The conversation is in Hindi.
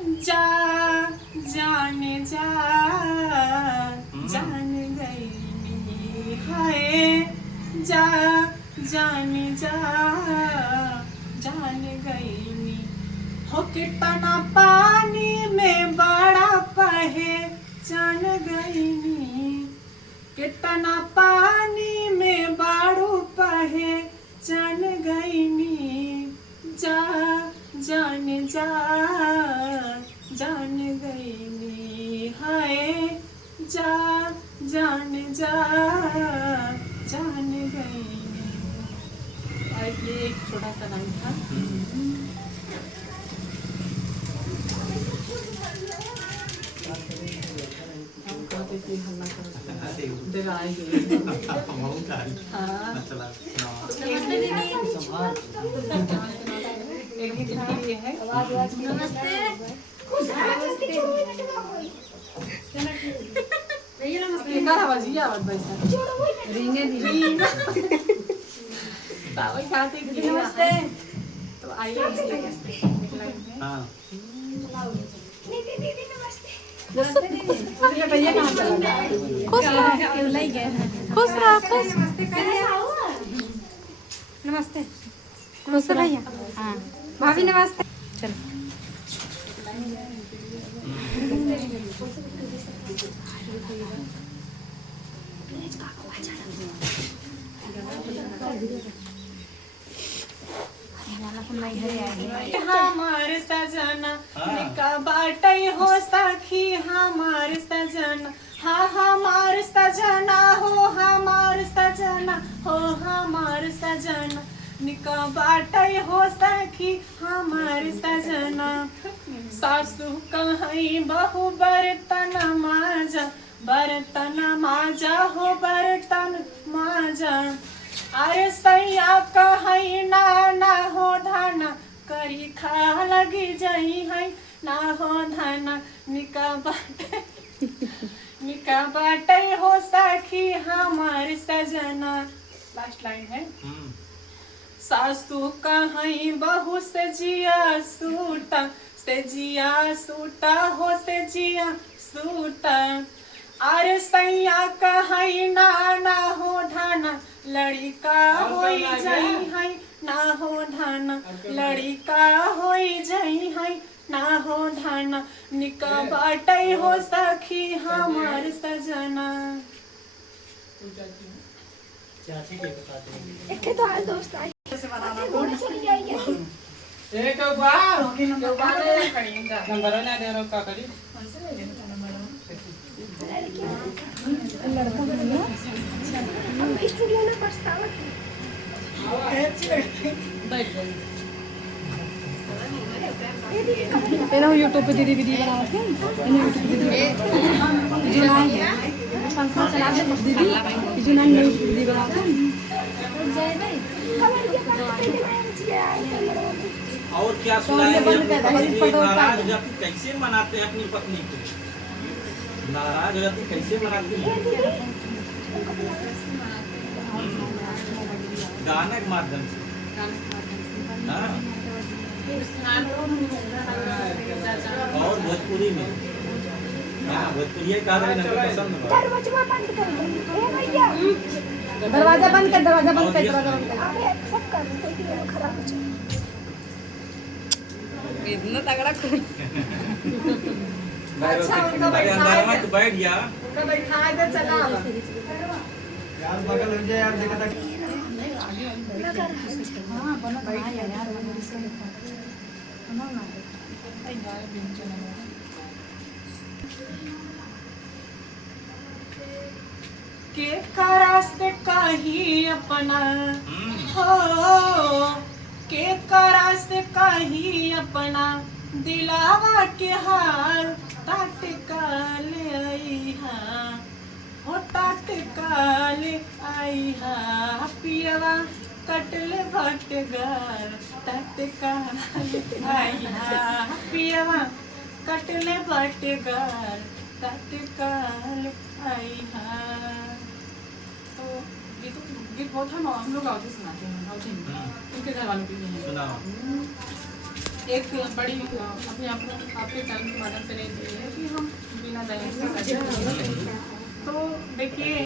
जा जाने जा जान गई हाय जा जाने जा जान गई हो कितना पानी में बड़ा पहे जान गई कितना पानी में बाड़ू पहे जान गई जा जान जा जान गई हाय जा जान जा जान गई। और ये एक छोटा सा लाइन था। नमस्ते तो आइए भैया कहाँ चला खुश नमस्ते खुश भैया। हाँ भाभी नमस्ते। चलो हमार सजना निका बाटई हो सखी हमार सजना हाँ हमार सजना हो हमार सजना हो हमार सजना निका बाटई हो सखी हमार सजना सासू कहीं बहु बर्तन माजा हो बर्तन माजा अरे सैया कहीं ना हो धाना करी खा लगी जाई है ना हो धाना निका बाटे हो सखी हमार सजना। लास्ट लाइन है सासू कहीं बहू से जिया सूटा हो से जिया सूटा अरे सैया कहीं ना हो धाना लड़िका होई जाई है ना हो धाना लड़िका होई जाई है ना हो धाना निका बाटई हो सखी हमार सजना। एक तो हाल दोस्त आई एक बार नंबर ना दे रो का करी स्टूडियो में पछतावा यूट्यूब पे दीदी वीडियो बनाते हैं यूट्यूब पंखा चला दे दीदी जो ना वीडियो बनाते और क्या सुनाएंगे नाराज हो जाती कैसे मनाते हैं अपनी पत्नी को नाराज हो जाती कैसे मनाती है गाना के माध्यम से और भोजपुरी में भोजपुरी का पसंद दरवाजा बंद कर भैया दरवाजा बंद कर दरवाजा बंद कर सब कर कोई खराब हो जाए इतना तगड़ा खून अच्छा उनका बैठ गया उनका बैठा दे चला यार बगल हो जाए यार देखा था हां बना भाई यार के करास्ते काही अपना हो के करास्ते काही अपना दिलावा के हार तात काले आई हा हो तात काले आई हा पियवा कटल भटगार तात काले आई हा पियवा कटल भटगार तात काले आई हा। तो ये तो गीत बहुत हम लोग गाते सुनाते हैं उनके घर वालों के लिए सुनाओ एक बड़ी अपने आपके चैनल के माध्यम से नहीं दी है कि हम बिना दहेज के शादी करते हैं। तो देखिए